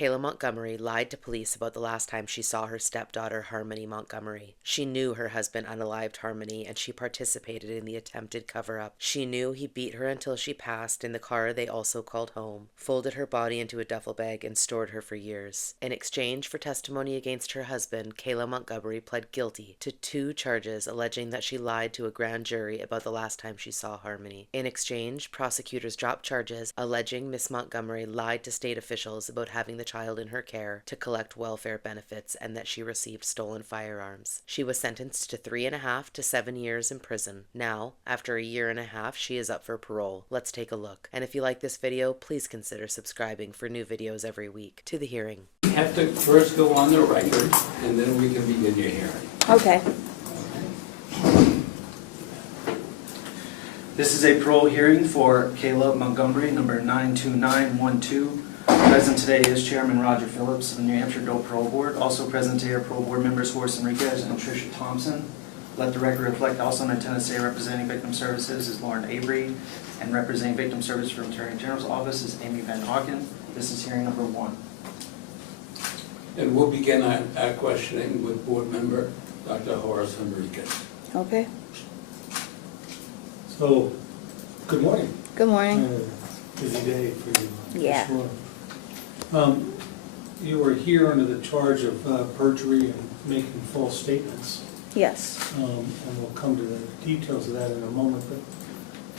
Kayla Montgomery lied to police about the last time she saw her stepdaughter, Harmony Montgomery. She knew her husband unalived Harmony, and she participated in the attempted cover-up. She knew he beat her until she passed in the car they also called home, folded her body into a duffel bag, and stored her for years. In exchange for testimony against her husband, Kayla Montgomery pled guilty to 2 charges alleging that she lied to a grand jury about the last time she saw Harmony. In exchange, prosecutors dropped charges alleging Miss Montgomery lied to state officials about having the child in her care to collect welfare benefits and that she received stolen firearms. She was sentenced to 3.5 to 7 years in prison. Now, after a 1.5 years, she is up for parole. Let's take a look. And if you like this video, please consider subscribing for new videos every week. To the hearing. You have to first go on the record, and then we can begin your hearing. Okay. This is a parole hearing for Kayla Montgomery, number 92912. Present today is Chairman Roger Phillips of the New Hampshire Adult Parole Board. Also present today are parole board members Horace Enriquez and Tricia Thompson. Let the record reflect also in attendance today representing Victim Services is Lauren Avery, and representing Victim Services from Attorney General's Office is Amy Van Hawken. This is hearing number 1. And we'll begin our questioning with board member Dr. Horace Enriquez. Okay. So, good morning. Good morning. Busy day for you. Yeah. For sure. You were here under the charge of perjury and making false statements. Yes. And we'll come to the details of that in a moment. But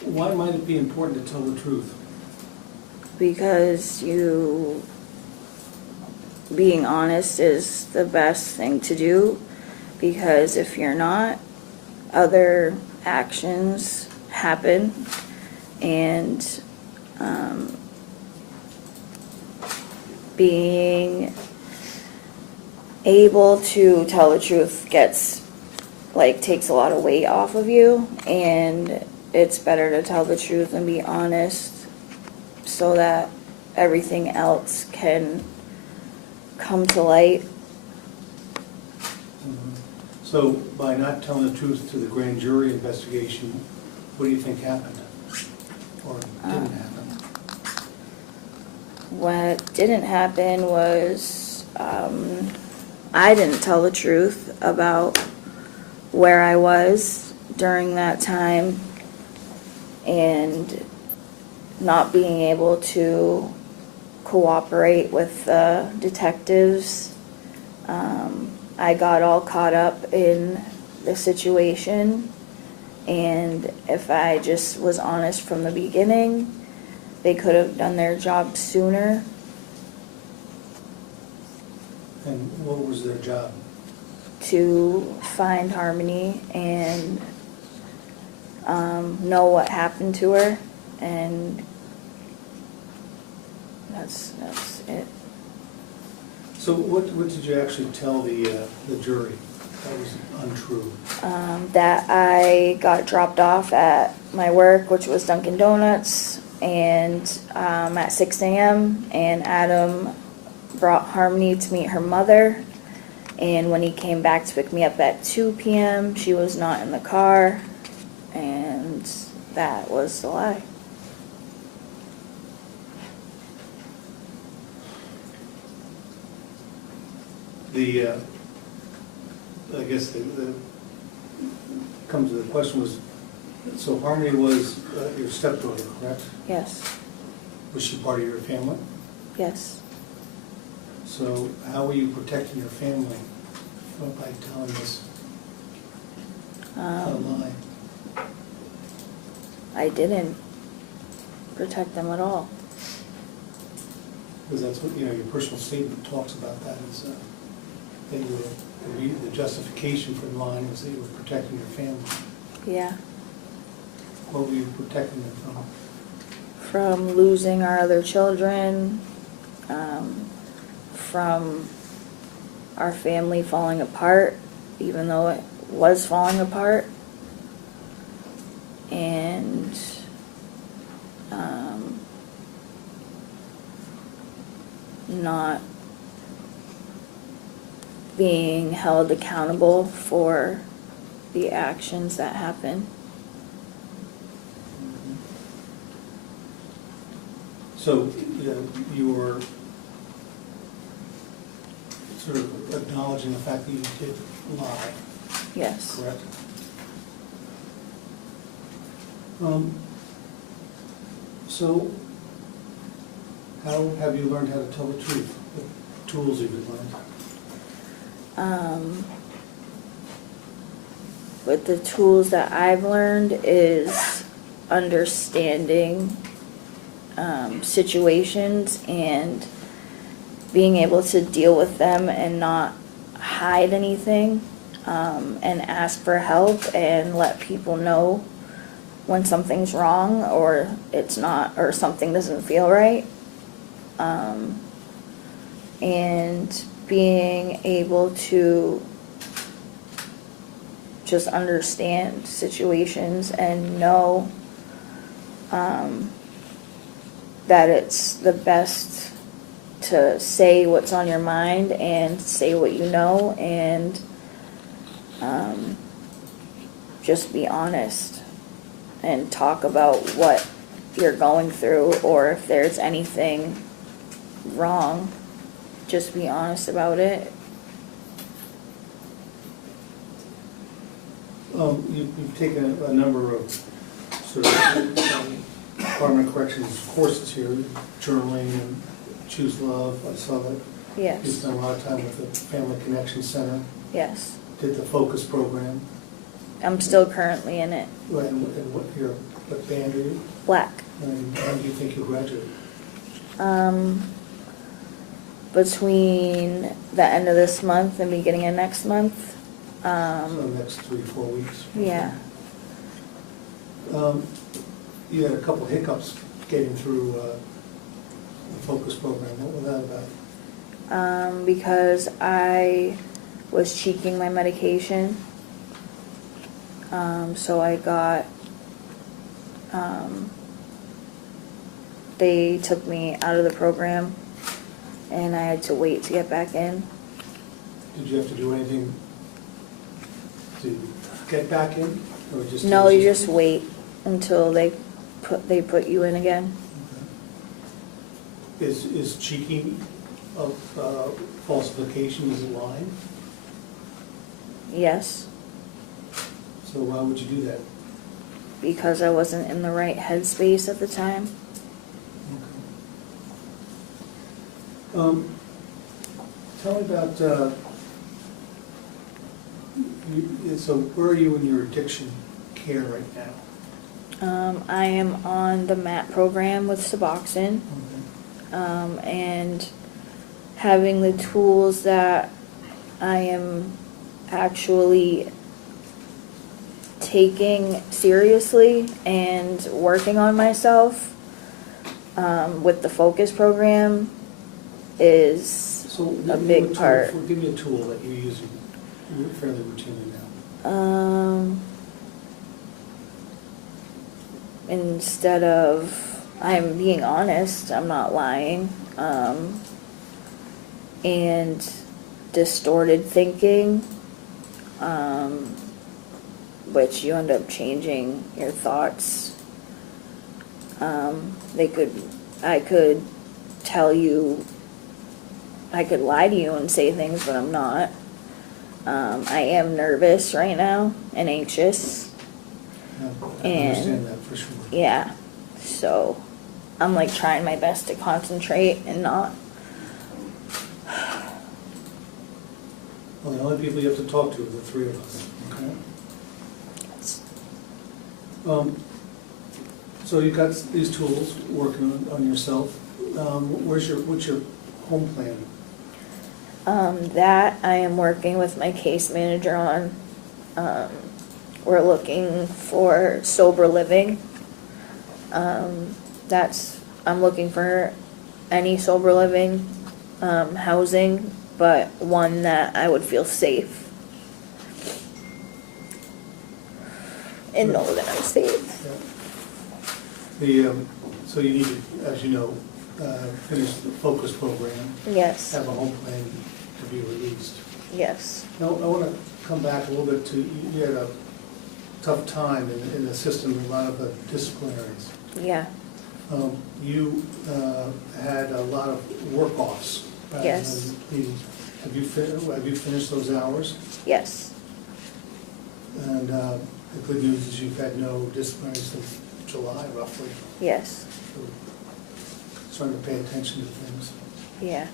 why might it be important to tell the truth? Because being honest is the best thing to do. Because if you're not, other actions happen, and being able to tell the truth takes a lot of weight off of you, and it's better to tell the truth and be honest so that everything else can come to light. So, by not telling the truth to the grand jury investigation, what do you think happened? Or didn't happen? What didn't happen was I didn't tell the truth about where I was during that time, and not being able to cooperate with the detectives. I got all caught up in the situation, and if I just was honest from the beginning, they could have done their job sooner. And what was their job? To find Harmony and know what happened to her, and that's it. So what did you actually tell the jury that was untrue? That I got dropped off at my work, which was Dunkin' Donuts, and at 6 a.m. and Adam brought Harmony to meet her mother, and when he came back to pick me up at 2 p.m. she was not in the car, and that was the lie. I guess the comes to the question was, so Harmony was your stepdaughter, correct? Yes. Was she part of your family? Yes. So how were you protecting your family by telling this lie? I didn't protect them at all. Because that's what, your personal statement talks about that is that you were, the justification for the lying was that you were protecting your family. Yeah. What were you protecting them from? From losing our other children, from our family falling apart, even though it was falling apart, and not being held accountable for the actions that happen. So you were sort of acknowledging the fact that you did lie, Yes. correct? So, how have you learned how to tell the truth? What tools have you learned? But the tools that I've learned is understanding situations and being able to deal with them and not hide anything, and ask for help and let people know when something's wrong or it's not, or something doesn't feel right. And being able to just understand situations and know that it's the best to say what's on your mind and say what you know, and just be honest and talk about what you're going through, or if there's anything wrong, just be honest about it. You've taken a number of sort of Department of Corrections courses here, journaling and Choose Love. I saw that you Yes, spent a lot of time with the Family Connection Center, yes. did the Focus program. I'm still currently in it. And what band are you? Black. And when do you think you'll graduate? Between the end of this month and beginning of next month. So the next 3-4 weeks? Yeah. You had a couple hiccups getting through the Focus program. What was that about? Because I was cheeking my medication. So I got, they took me out of the program and I had to wait to get back in. Did you have to do anything to get back in, or just? No, you just wait until they put you in again. Okay. Is cheeking of falsification, is it lying? Yes, So why would you do that? because I wasn't in the right headspace at the time. Okay. Tell me about, so where are you in your addiction care right now? I am on the MAT program with Suboxone, Okay. and having the tools that I am actually taking seriously and working on myself with the Focus program is So a give me big tool- part. Give me a tool that you're using fairly routinely now. Instead of, I'm being honest, I'm not lying, and distorted thinking, which you end up changing your thoughts. I could tell you, I could lie to you and say things, but I'm not. I am nervous right now and anxious. I understand that for sure. Yeah, so I'm like trying my best to concentrate and not. Well, the only people you have to talk to are the three of us, okay? So you've got these tools working on yourself. What's your home plan? That I am working with my case manager on. We're looking for sober living. I'm looking for any sober living housing, but one that I would feel safe and know that I'm safe. So you need to, as you know, finish the Focus program, Yes, have a home plan to be released. yes, Now, I want to come back a little bit to, you had a tough time in the system, a lot of disciplinaries. yeah, You had a lot of work-offs rather Yes. than being Have you finished those hours? Yes, And the good news is you've had no disciplinary since July roughly. yes, So starting to pay attention to things. yeah.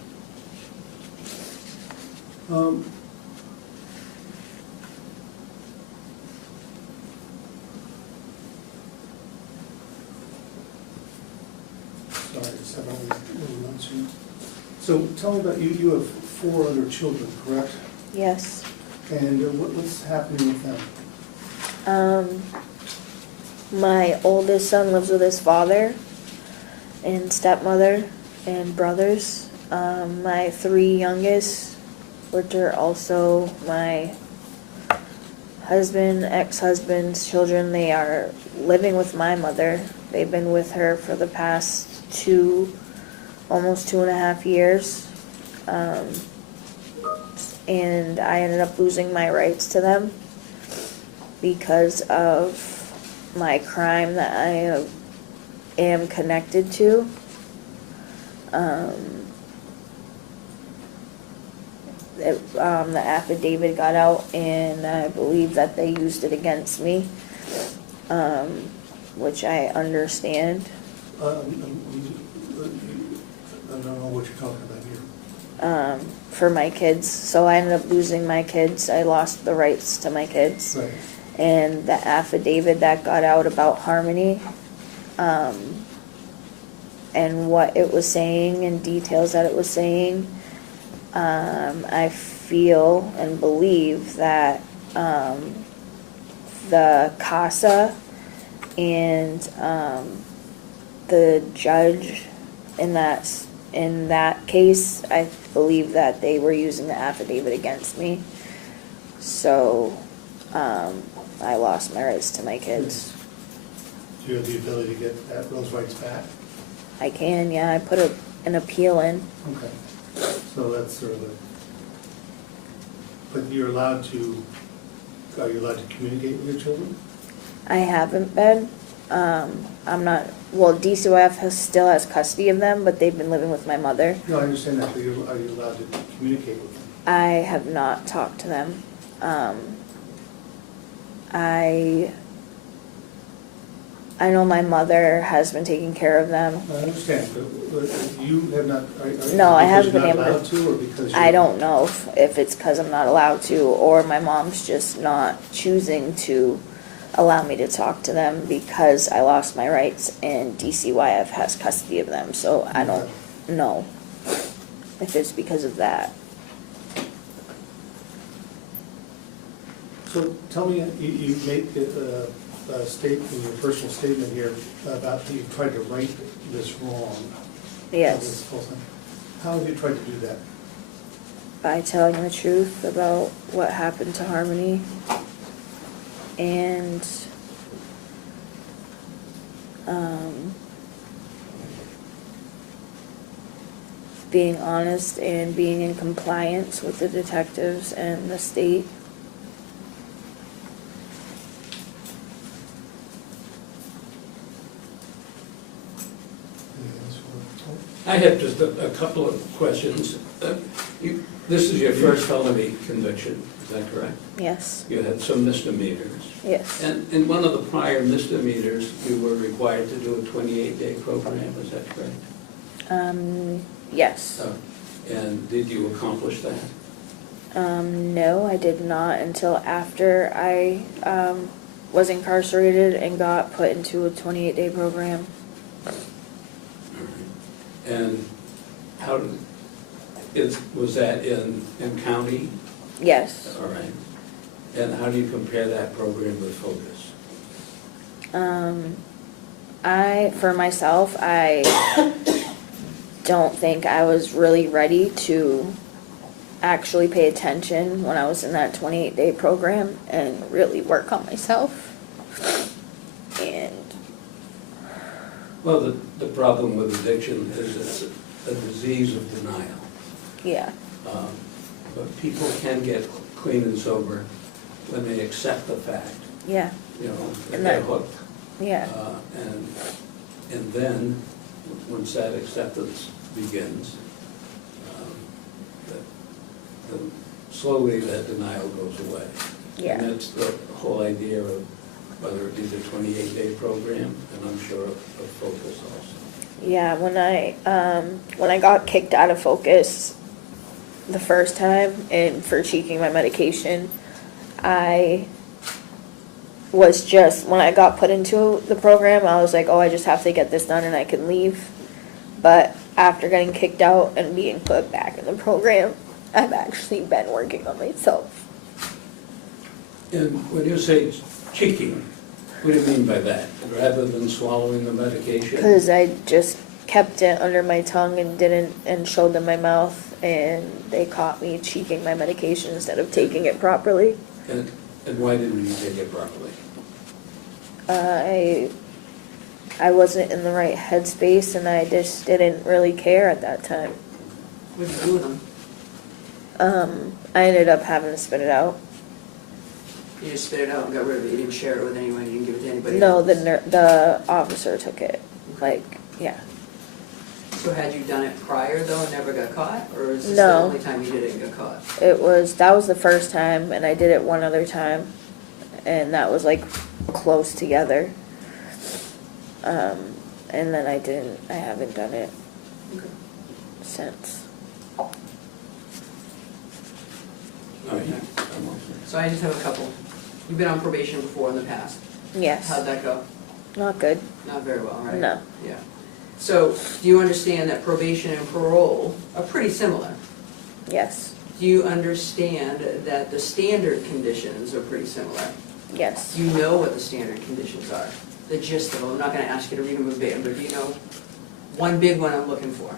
Sorry, just have all these little notes here. So tell me about you. You have 4 other children, correct? Yes. And what's happening with them? My oldest son lives with his father and stepmother and brothers. My 3 youngest, which are also my husband, ex-husband's children, they are living with my mother. They've been with her for the past almost 2.5 years. And I ended up losing my rights to them because of my crime that I am connected to. The affidavit got out, and I believe that they used it against me, which I understand. I don't know what you're talking about here. For my kids. So I ended up losing my kids. I lost the rights to my kids. Right. And the affidavit that got out about Harmony, and what it was saying and details that it was saying, I feel and believe that the CASA and the judge in that case, I believe that they were using the affidavit against me. So I lost my rights to my kids. Do you have the ability to get those rights back? I can, yeah. I put an appeal in. Okay. So that's sort of but you're allowed to, are you allowed to communicate with your children? I haven't been. I'm not, well, DCYF still has custody of them, but they've been living with my mother. No, I understand that, but are you allowed to communicate with them? I have not talked to them. I know my mother has been taking care of them. I understand, but you have not, No, I haven't been because you're able not to. allowed to, or because I don't know if it's because I'm not allowed to, or my mom's just not choosing to allow me to talk to them because I lost my rights and DCYF has custody of them. So I don't know if it's because of that. So tell me, you make a statement, your personal statement here about you tried to right this wrong. Yes, This whole thing. How have you tried to do that? by telling the truth about what happened to Harmony and being honest and being in compliance with the detectives and the state. I have just a couple of questions. This is your first felony conviction, is that correct? Yes, You had some misdemeanors. yes, And in one of the prior misdemeanors, you were required to do a 28-day program, is that correct? yes. And did you accomplish that? No, I did not until after I was incarcerated and got put into a 28-day program. And how did, was that in county? Yes. All right. And how do you compare that program with Focus? For myself, I don't think I was really ready to actually pay attention when I was in that 28-day program and really work on myself. And Well, the problem with addiction is it's a disease of denial. yeah, But people can get clean and sober when they accept the fact, yeah, you know, that And they're that- hooked. yeah, And then, once that acceptance begins, that slowly that denial goes away. Yeah. And that's the whole idea of whether it be the 28-day program, and I'm sure of Focus also. Yeah, when I got kicked out of Focus the first time and for cheating my medication, I was just, when I got put into the program, I was like, oh, I just have to get this done and I can leave. But after getting kicked out and being put back in the program, I've actually been working on myself. And when you say cheeking, what do you mean by that? Rather than swallowing the medication? Because I just kept it under my tongue and showed them my mouth, and they caught me cheeking my medication instead of taking it properly. And why didn't you take it properly? I wasn't in the right headspace, and I just didn't really care at that time. What did you do with them? I ended up having to spit it out. You just spit it out and got rid of it, you didn't share it with anyone, you didn't give it to anybody No, else? the officer took it. Like, yeah. So had you done it prior though and never got caught, or is this the No. only time you did it and got caught? That was the first time, and I did it one other time, and that was like close together. And then I haven't done it Okay. since. Oh, yeah. I'm all set. So I just have a couple. You've been on probation before in the past. Yes. How'd that go? Not good. Not very well, right? No. Yeah. So, do you understand that probation and parole are pretty similar? Yes. Do you understand that the standard conditions are pretty similar? Yes. Do you know what the standard conditions are? The gist of them. I'm not going to ask you to read them verbatim, but do you know one big one I'm looking for?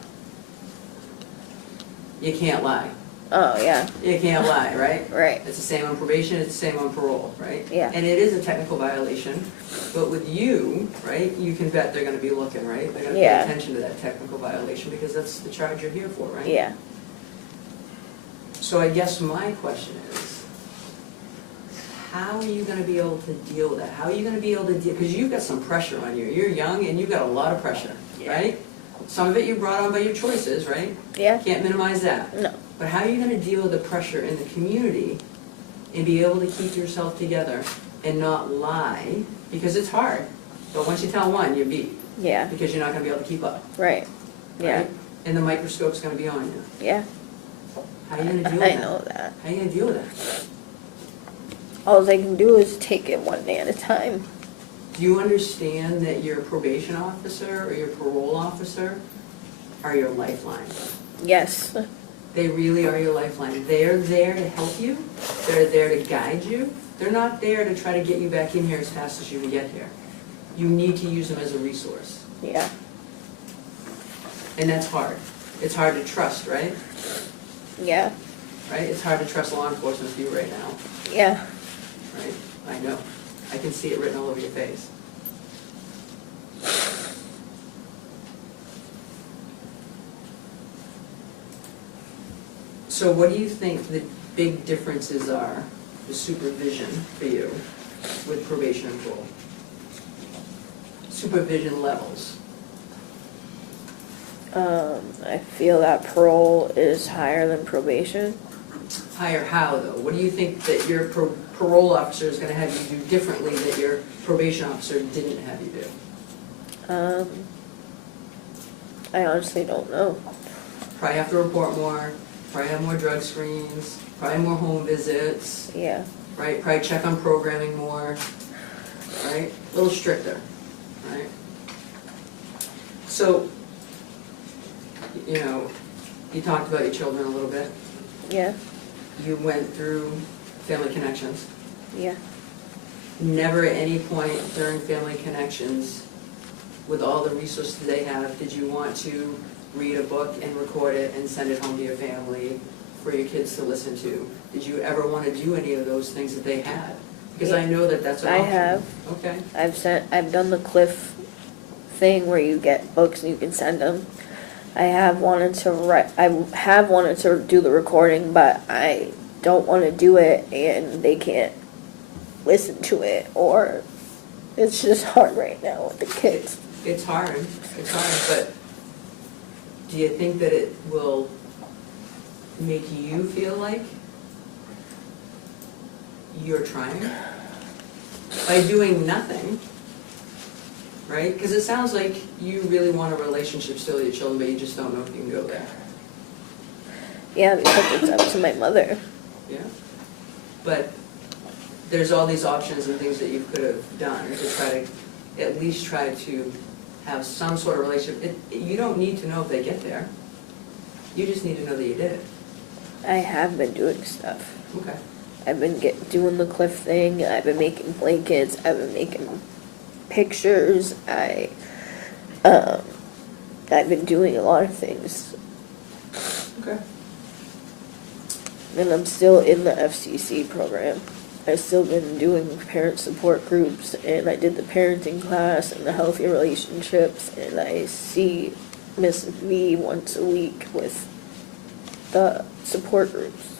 You can't lie. Oh, yeah. You can't lie, right? Right. It's the same on probation, it's the same on parole, right? Yeah. And it is a technical violation, but with you, right, you can bet they're gonna be looking, right? They're gonna pay Yeah. attention to that technical violation because that's the charge you're here for, right? Yeah. So I guess my question is, how are you gonna be able to deal with that? How are you gonna be able to deal, because you've got some pressure on you. You're young and you've got a lot of pressure, Yeah. right? Some of it you brought on by your choices, right? Yeah. Can't minimize that. No. But how are you going to deal with the pressure in the community and be able to keep yourself together and not lie? Because it's hard. But once you tell one, you're beat. Yeah. Because you're not going to be able to keep up. Right. Yeah. Right? And the microscope's going to be on you. Yeah. How are you going to deal with I that? know that. How are you going to deal with that? All I can do is take it one day at a time. Do you understand that your probation officer or your parole officer are your lifeline? Yes. They really are your lifeline. They're there to help you. They're there to guide you. They're not there to try to get you back in here as fast as you can get here. You need to use them as a resource. Yeah. And that's hard. It's hard to trust, right? Yeah. Right? It's hard to trust law enforcement with you right now, Yeah. right? I know. I can see it written all over your face. So what do you think the big differences are, the supervision for you with probation and parole? Supervision levels. I feel that parole is higher than probation. Higher how, though? What do you think that your parole officer is going to have you do differently that your probation officer didn't have you do? I honestly don't know. Probably have to report more, probably have more drug screens, probably more home visits, Yeah. right? Probably check on programming more, right? A little stricter, right? So, you know, you talked about your children a little bit. Yeah. You went through Family Connections. Yeah. Never at any point during Family Connections, with all the resources they have, did you want to read a book and record it and send it home to your family for your kids to listen to? Did you ever want to do any of those things that they had? Because I know that that's an I option. have. Okay. I've done the Cliff thing where you get books and you can send them. I have wanted to do the recording, but I don't want to do it and they can't listen to it, or it's just hard right now with the kids. It's hard, but do you think that it will make you feel like you're trying by doing nothing, right? Because it sounds like you really want a relationship still with your children, but you just don't know if you can go there. Yeah, because it's up to my mother. Yeah. But there's all these options and things that you could have done to try to, at least try to have some sort of relationship. You don't need to know if they get there. You just need to know that you did it. I have been doing stuff. Okay. I've been doing the cliff thing. I've been making blankets. I've been making pictures. I've been doing a lot of things, Okay. and I'm still in the FCC program. I've still been doing parent support groups, and I did the parenting class and the healthy relationships, and I see Miss V once a week with the support groups.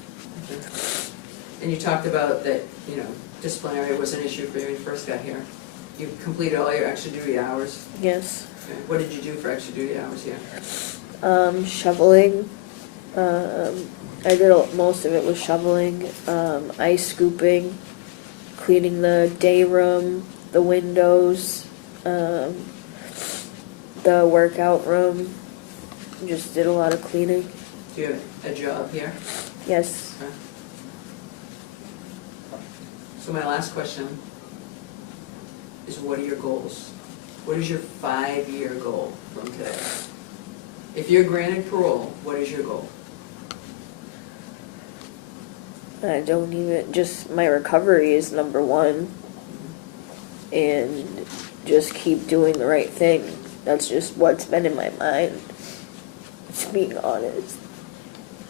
And you talked about that, you know, disciplinary was an issue for you when you first got here. You completed all your extra duty hours. Yes. Okay. What did you do for extra duty hours here? Shoveling. I did most of it was shoveling, ice scooping, cleaning the day room, the windows, the workout room. Just did a lot of cleaning. Do you have a job here? Yes. Okay. So my last question is, what are your goals? What is your 5-year goal from today? If you're granted parole, what is your goal? I don't even, just my recovery is number one. And just keep doing the right thing. That's just what's been in my mind, to being honest.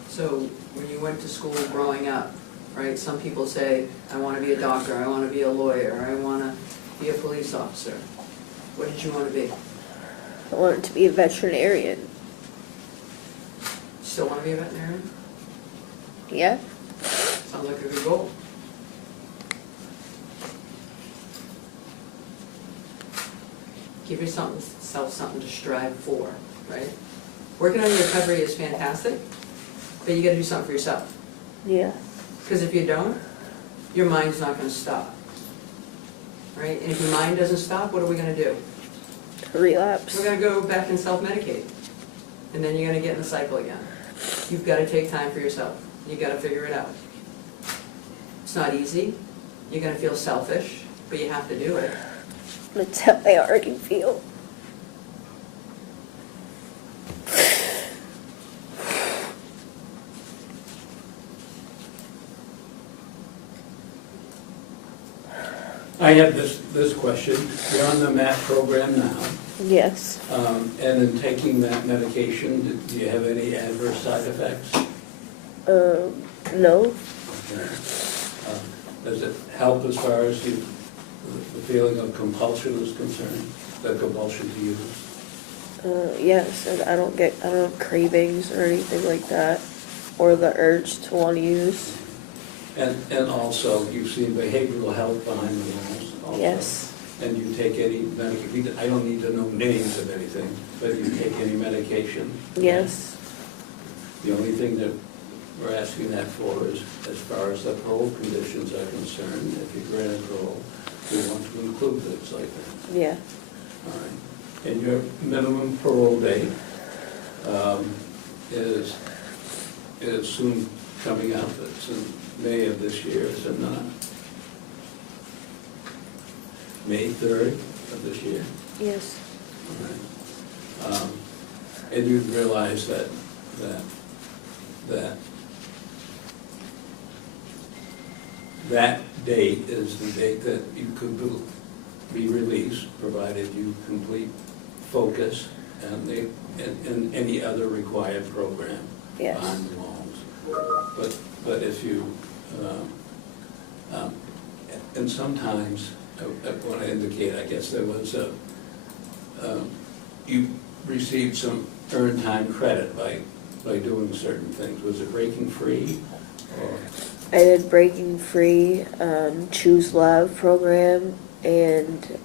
So when you went to school growing up, right, some people say, I want to be a doctor, I want to be a lawyer, I want to be a police officer. What did you want to be? I wanted to be a veterinarian. Still want to be a veterinarian? Yeah? Sounds like a good goal. Give yourself something to strive for, right? Working on your recovery is fantastic, but you got to do something for yourself. Yeah. Because if you don't, your mind's not going to stop, right? And if your mind doesn't stop, what are we going to do? Relapse. We're going to go back and self-medicate, and then you're going to get in the cycle again. You've got to take time for yourself. You've got to figure it out. It's not easy. You're going to feel selfish, but you have to do it. That's how I already feel. I have this question. You're on the MAT program now, Yes. and in taking that medication, do you have any adverse side effects? No. Does it help as far as the feeling of compulsion is concerned, the compulsion to use? Yes, and I don't have cravings or anything like that, or the urge to want to use. And also, you've seen behavioral health behind the walls also. Yes. And you take any medication, I don't need to know names of anything, but you take any medication? Yes. The only thing that we're asking that for is, as far as the parole conditions are concerned, if you grant parole, we want to include things like that. Yeah. All right. And your minimum parole date is soon coming up. It's in May of this year, is it not? May 3rd of this year? Yes. All right. And you realize that date is the date that you could be released, provided you complete focus and any other required program Yes. behind the walls. But if you, and sometimes, I want to indicate, I guess there was you received some earned time credit by doing certain things. Was it breaking free or? I did Breaking Free, Choose Love program, and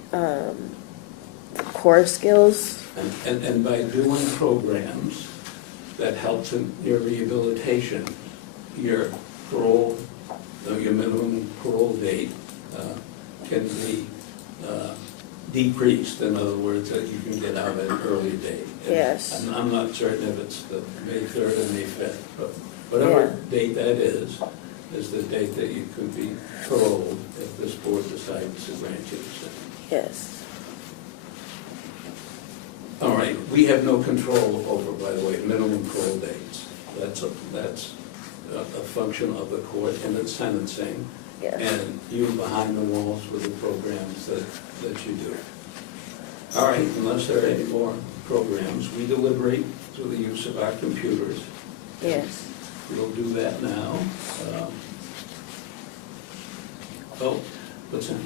Core Skills. And by doing programs that helps in your rehabilitation, your parole your minimum parole date can be decreased, in other words, that you can get out at an early date. And Yes. I'm not certain if it's the May 3rd or May 5th, but whatever date that is the date that you could be paroled if this board decides to grant you the sentence. Yes. All right, we have no control over, by the way, minimum parole dates. That's a function of the court and its sentencing, Yes. and you behind the walls with the programs that you do. All right, unless there are any more programs, we deliberate through the use of our computers. Yes. We'll do that now. Oh, what's that?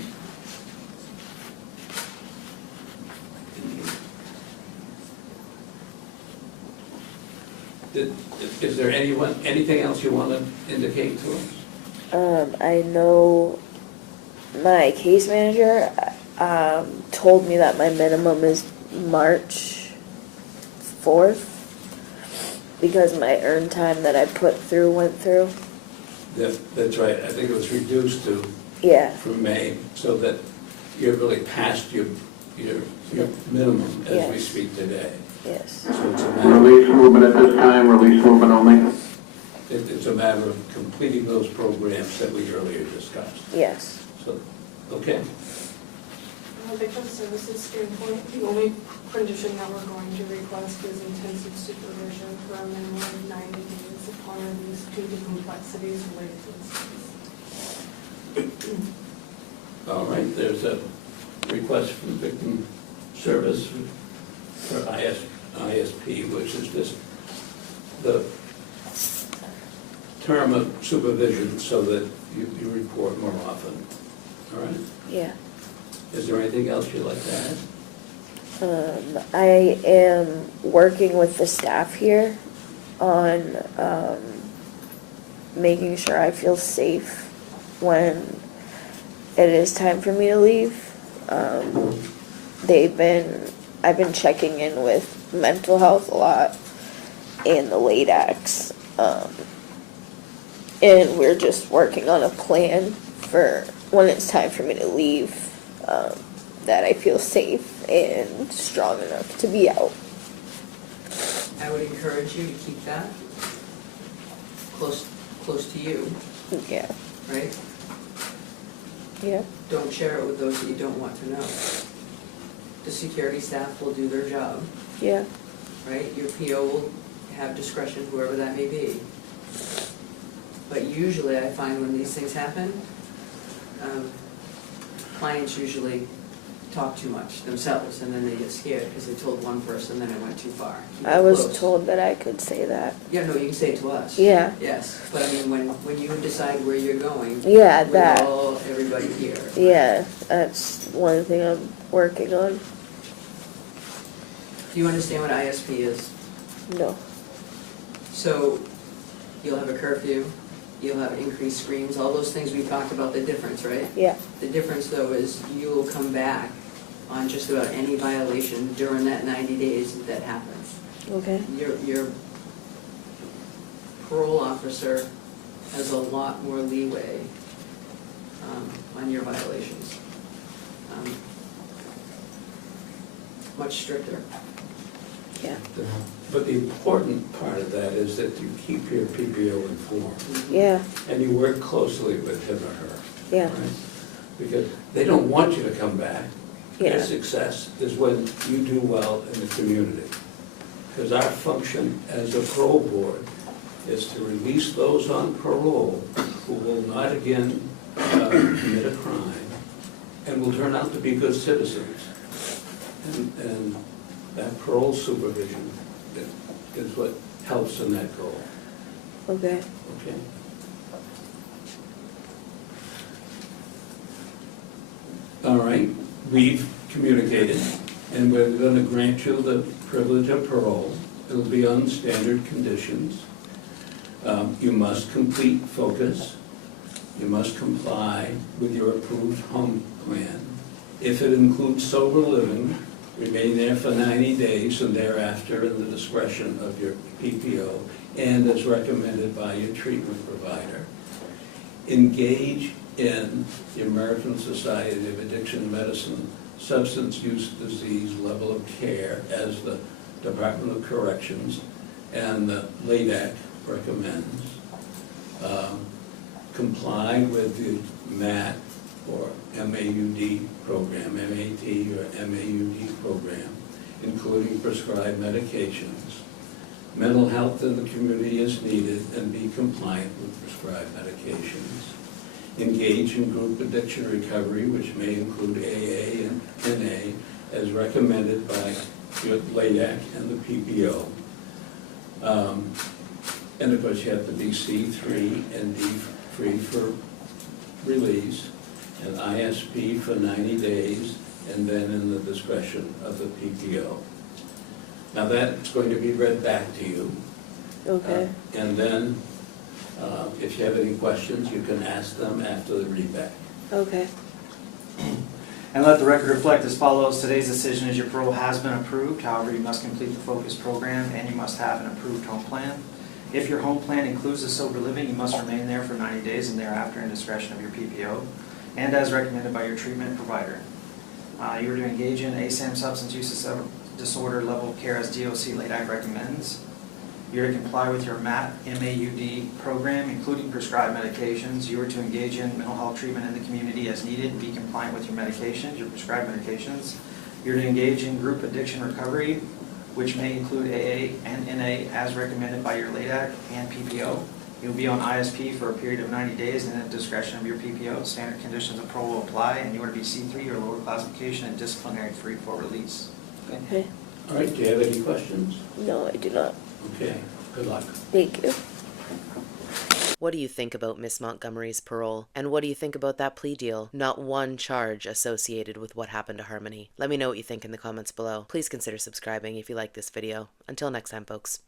Is there anything else you want to indicate to us? I know my case manager told me that my minimum is March 4th because my earn time that I put through went through. That's right, I think it was reduced to Yeah. from May, so that you're really past your minimum as we Yes. speak today. Yes. So it's a matter, Release movement at this time, release movement only. it's a matter of completing those programs that we earlier discussed. Yes. So, okay, From a victim services standpoint, the only condition that we're going to request is intensive supervision for a minimum of 90 days upon release due to complexities related to this case. all right, there's a request from victim service for ISP, which is just the term of supervision so that you report more often. All right? Yeah. Is there anything else you'd like to add? I am working with the staff here on making sure I feel safe when it is time for me to leave. I've been checking in with mental health a lot and the late acts. And we're just working on a plan for when it's time for me to leave, that I feel safe and strong enough to be out. I would encourage you to keep that close to you, Yeah. right? Yeah. Don't share it with those that you don't want to know. The security staff will do their job, Yeah. right? Your PO will have discretion, whoever that may be. But usually I find when these things happen, clients usually talk too much themselves, and then they get scared because they told one person, then it went too far. Keep it I was close. told that I could say that. Yeah, no, you can say it to us. Yeah. Yes, but I mean, when you decide where you're going, Yeah, with that. everybody here. Yeah, that's one thing I'm working on. Do you understand what ISP is? No. So, you'll have a curfew, you'll have increased screens, all those things we talked about, the difference, right? Yeah. The difference though is you'll come back on just about any violation during that 90 days that happens. Okay. Your parole officer has a lot more leeway on your violations. Much stricter. Yeah. But the important part of that is that you keep your PPO informed, Yeah. and you work closely with him or her. Yeah. Right? Because they don't want you to come back. Their Yeah. success is when you do well in the community. Because our function as a parole board is to release those on parole who will not again commit a crime and will turn out to be good citizens. And that parole supervision is what helps in that goal. Okay. Okay? All right, we've communicated, and we're going to grant you the privilege of parole. It'll be on standard conditions. You must complete focus. You must comply with your approved home plan. If it includes sober living, remain there for 90 days and thereafter in the discretion of your PPO and as recommended by your treatment provider. engage in the American Society of Addiction Medicine Substance Use Disease Level of Care as the Department of Corrections and the LADAC recommends. Comply with the MAT or MAUD program, MAT or MAUD program, including prescribed medications. Mental health in the community is needed and be compliant with prescribed medications. Engage in group addiction recovery, which may include AA and NA, as recommended by your LADAC and the PPO. And of course, you have to be C3 and D3 for release, and ISP for 90 days, and then in the discretion of the PPO. Now that's going to be read back to you. Okay. And then, if you have any questions, you can ask them after the readback. Okay. And let the record reflect as follows. Today's decision is your parole has been approved. However, you must complete the focus program and you must have an approved home plan. If your home plan includes a sober living, you must remain there for 90 days and thereafter in discretion of your PPO and as recommended by your treatment provider. You are to engage in ASAM substance use disorder level of care as DOC LADAC recommends. You are to comply with your MAT MAUD program, including prescribed medications. You are to engage in mental health treatment in the community as needed and be compliant with your medications, your prescribed medications. You are to engage in group addiction recovery, which may include AA and NA as recommended by your LADAC and PPO. You'll be on ISP for a period of 90 days and at the discretion of your PPO. Standard conditions of parole will apply, and you are to be C3 or lower classification and disciplinary free for release. Okay. All right, do you have any questions? No, I do not. Okay, good luck. Thank you. What do you think about Miss Montgomery's parole? And what do you think about that plea deal? Not one charge associated with what happened to Harmony. Let me know what you think in the comments below. Please consider subscribing if you like this video. Until next time, folks.